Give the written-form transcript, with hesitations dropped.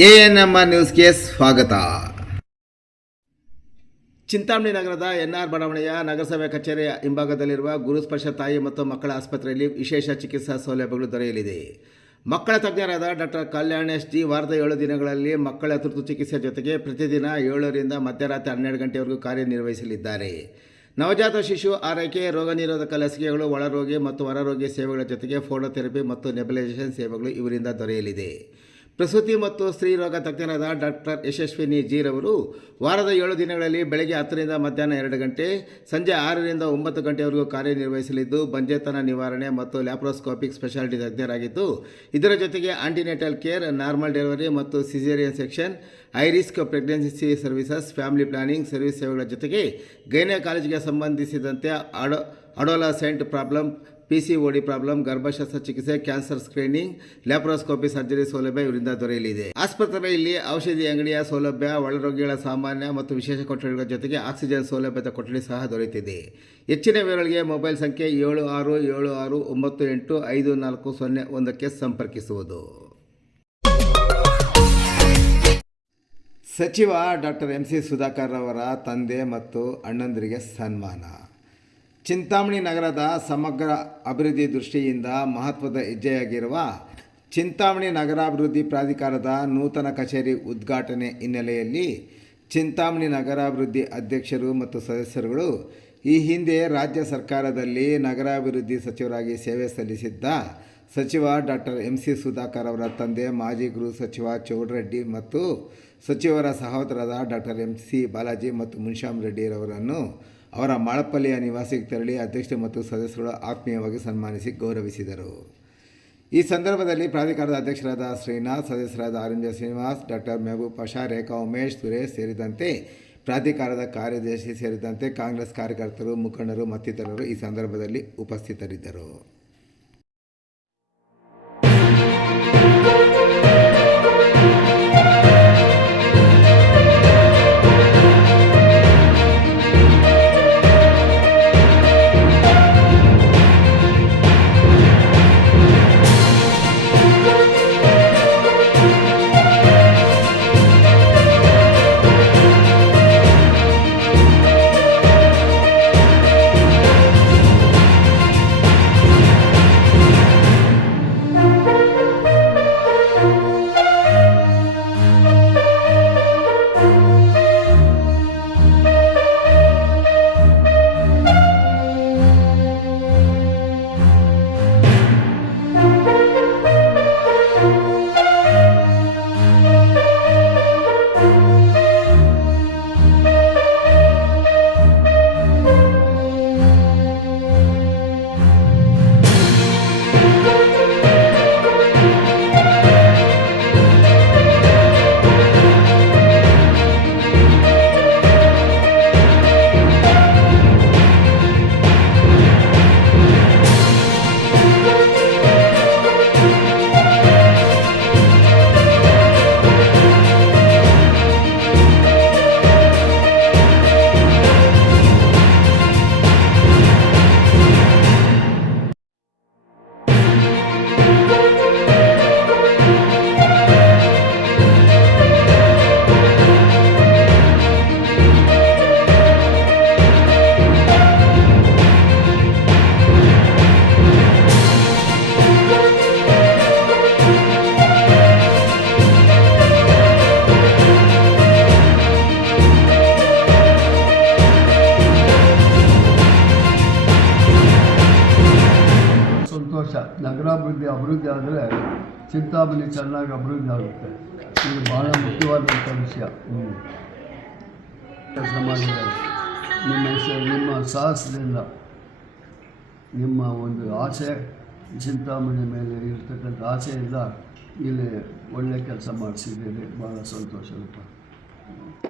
ANMR ನ್ಯೂಸ್ಗೆ ಸ್ವಾಗತ. ಚಿಂತಾಮಣಿ ನಗರದ ಎನ್ಆರ್ ಬಡಾವಣೆಯ ನಗರಸಭೆ ಕಚೇರಿಯ ಹಿಂಭಾಗದಲ್ಲಿರುವ ಗುರುಸ್ಪರ್ಶ ತಾಯಿ ಮತ್ತು ಮಕ್ಕಳ ಆಸ್ಪತ್ರೆಯಲ್ಲಿ ವಿಶೇಷ ಚಿಕಿತ್ಸಾ ಸೌಲಭ್ಯಗಳು ದೊರೆಯಲಿದೆ. ಮಕ್ಕಳ ತಜ್ಞರಾದ ಡಾಕ್ಟರ್ ಕಲ್ಯಾಣ್ ಎಸ್ ಜಿ ವಾರದ 7 ದಿನಗಳಲ್ಲಿ ಮಕ್ಕಳ ತುರ್ತು ಚಿಕಿತ್ಸೆ ಜೊತೆಗೆ ಪ್ರತಿದಿನ 7 ರಿಂದ ಮಧ್ಯರಾತ್ರಿ 12 ಗಂಟೆವರೆಗೂ ಕಾರ್ಯನಿರ್ವಹಿಸಲಿದ್ದಾರೆ. ನವಜಾತ ಶಿಶು ಆರೈಕೆ, ರೋಗ ನಿರೋಧಕ ಲಸಿಕೆಗಳು, ಒಳರೋಗಿ ಮತ್ತು ಹೊರರೋಗಿ ಸೇವೆಗಳ ಜೊತೆಗೆ ಫೋಟೋಥೆರಪಿ ಮತ್ತು ನೆಬುಲೈಸೇಷನ್ ಸೇವೆಗಳು ಇವರಿಂದ ದೊರೆಯಲಿದೆ. ಪ್ರಸೂತಿ ಮತ್ತು ಸ್ತ್ರೀ ರೋಗ ತಜ್ಞರಾದ ಡಾಕ್ಟರ್ ಯಶಸ್ವಿನಿ ಜಿ ರವರು ವಾರದ 7 ದಿನಗಳಲ್ಲಿ ಬೆಳಗ್ಗೆ 10 ರಿಂದ ಮಧ್ಯಾಹ್ನ 2 ಗಂಟೆ, ಸಂಜೆ 6 ರಿಂದ 9 ಗಂಟೆವರೆಗೂ ಕಾರ್ಯನಿರ್ವಹಿಸಲಿದ್ದು ಬಂಜೆತನ ನಿವಾರಣೆ ಮತ್ತು ಲ್ಯಾಪ್ರೋಸ್ಕೋಪಿಕ್ ಸ್ಪೆಷಾಲಿಟಿ ತಜ್ಞರಾಗಿದ್ದು, ಇದರ ಜೊತೆಗೆ ಆಂಟಿನೇಟಲ್ ಕೇರ್, ನಾರ್ಮಲ್ ಡೆಲಿವರಿ ಮತ್ತು caesarean section, high risk pregnancy services, family planning service ಸೇವೆಗಳ ಜೊತೆಗೆ ಗೈನಕಾಲಜಿಗೆ ಸಂಬಂಧಿಸಿದಂತೆ ಅಡೋಲಸೆಂಟ್ ಪ್ರಾಬ್ಲಮ್, PCOD ಪ್ರಾಬ್ಲಮ್, ಗರ್ಭಶಸ್ತ್ರ ಚಿಕಿತ್ಸೆ, ಕ್ಯಾನ್ಸರ್ ಸ್ಕ್ರೀನಿಂಗ್, ಲ್ಯಾಪ್ರೋಸ್ಕೋಪಿ ಸರ್ಜರಿ ಸೌಲಭ್ಯ ಇವರಿಂದ ದೊರೆಯಲಿದೆ. ಆಸ್ಪತ್ರೆಯಲ್ಲಿ ಔಷಧಿ ಅಂಗಡಿಯ ಸೌಲಭ್ಯ, ಒಳರೋಗಿಗಳ ಸಾಮಾನ್ಯ ಮತ್ತು ವಿಶೇಷ ಕೊಠಡಿಗಳ ಜೊತೆಗೆ ಆಕ್ಸಿಜನ್ ಸೌಲಭ್ಯದ ಕೊಠಡಿ ಸಹ ದೊರೆಯುತ್ತಿದೆ. ಹೆಚ್ಚಿನ ವಿವರಗಳಿಗೆ ಮೊಬೈಲ್ ಸಂಖ್ಯೆ 7676985401ಕ್ಕೆ ಸಂಪರ್ಕಿಸುವುದು. ಸಚಿವ ಡಾಕ್ಟರ್ MC ಸುಧಾಕರ್ ಅವರ ತಂದೆ ಮತ್ತು ಅಣ್ಣಂದಿರಿಗೆ ಸನ್ಮಾನ. ಚಿಂತಾಮಣಿ ನಗರದ ಸಮಗ್ರ ಅಭಿವೃದ್ಧಿ ದೃಷ್ಟಿಯಿಂದ ಮಹತ್ವದ ಹೆಜ್ಜೆಯಾಗಿರುವ ಚಿಂತಾಮಣಿ ನಗರಾಭಿವೃದ್ಧಿ ಪ್ರಾಧಿಕಾರದ ನೂತನ ಕಚೇರಿ ಉದ್ಘಾಟನೆ ಹಿನ್ನೆಲೆಯಲ್ಲಿ ಚಿಂತಾಮಣಿ ನಗರಾಭಿವೃದ್ಧಿ ಅಧ್ಯಕ್ಷರು ಮತ್ತು ಸದಸ್ಯರುಗಳು ಈ ಹಿಂದೆ ರಾಜ್ಯ ಸರ್ಕಾರದಲ್ಲಿ ನಗರಾಭಿವೃದ್ಧಿ ಸಚಿವರಾಗಿ ಸೇವೆ ಸಲ್ಲಿಸಿದ್ದ ಸಚಿವ ಡಾಕ್ಟರ್ MC ಸುಧಾಕರ್ ಅವರ ತಂದೆ ಮಾಜಿ ಗೃಹ ಸಚಿವ ಚೌಡರೆಡ್ಡಿ ಮತ್ತು ಸಚಿವರ ಸಹೋದರರಾದ ಡಾಕ್ಟರ್ MC ಬಾಲಾಜಿ ಮತ್ತು ಮುನ್ಶ್ಯಾಮ್ ರೆಡ್ಡಿರವರನ್ನು ಅವರ ಮಾಳಪ್ಪಳ್ಳಿಯ ನಿವಾಸಕ್ಕೆ ತೆರಳಿ ಅಧ್ಯಕ್ಷರು ಮತ್ತು ಸದಸ್ಯರು ಆತ್ಮೀಯವಾಗಿ ಸನ್ಮಾನಿಸಿ ಗೌರವಿಸಿದರು. ಈ ಸಂದರ್ಭದಲ್ಲಿ ಪ್ರಾಧಿಕಾರದ ಅಧ್ಯಕ್ಷರಾದ ಶ್ರೀನಾಥ್, ಸದಸ್ಯರಾದ ಆರಿಂಜ ಶ್ರೀನಿವಾಸ್, ಡಾಕ್ಟರ್ ಮೆಹಬೂಬ್ ಪಾಷಾ, ರೇಖಾ ಉಮೇಶ್, ಸುರೇಶ್ ಸೇರಿದಂತೆ ಪ್ರಾಧಿಕಾರದ ಕಾರ್ಯದರ್ಶಿ ಸೇರಿದಂತೆ ಕಾಂಗ್ರೆಸ್ ಕಾರ್ಯಕರ್ತರು, ಮುಖಂಡರು ಮತ್ತಿತರರು ಈ ಸಂದರ್ಭದಲ್ಲಿ ಉಪಸ್ಥಿತರಿದ್ದರು. ಅಭಿವೃದ್ಧಿ ಆದರೆ ಚಿಂತಾಮಣಿ ಚೆನ್ನಾಗಿ ಅಭಿವೃದ್ಧಿ ಆಗುತ್ತೆ. ಇದು ಭಾಳ ಮುಖ್ಯವಾದಂಥ ವಿಷಯ. ಕೆಲಸ ಮಾಡಿದ್ದಾರೆ. ನಿಮ್ಮ ಸಾಹಸದಿಂದ, ನಿಮ್ಮ ಒಂದು ಆಸೆ, ಚಿಂತಾಮಣಿ ಮೇಲೆ ಇರ್ತಕ್ಕಂಥ ಆಸೆಯಿಂದ ಇಲ್ಲಿ ಒಳ್ಳೆಯ ಕೆಲಸ ಮಾಡಿಸಿದ್ದೀರಿ. ಭಾಳ ಸಂತೋಷ.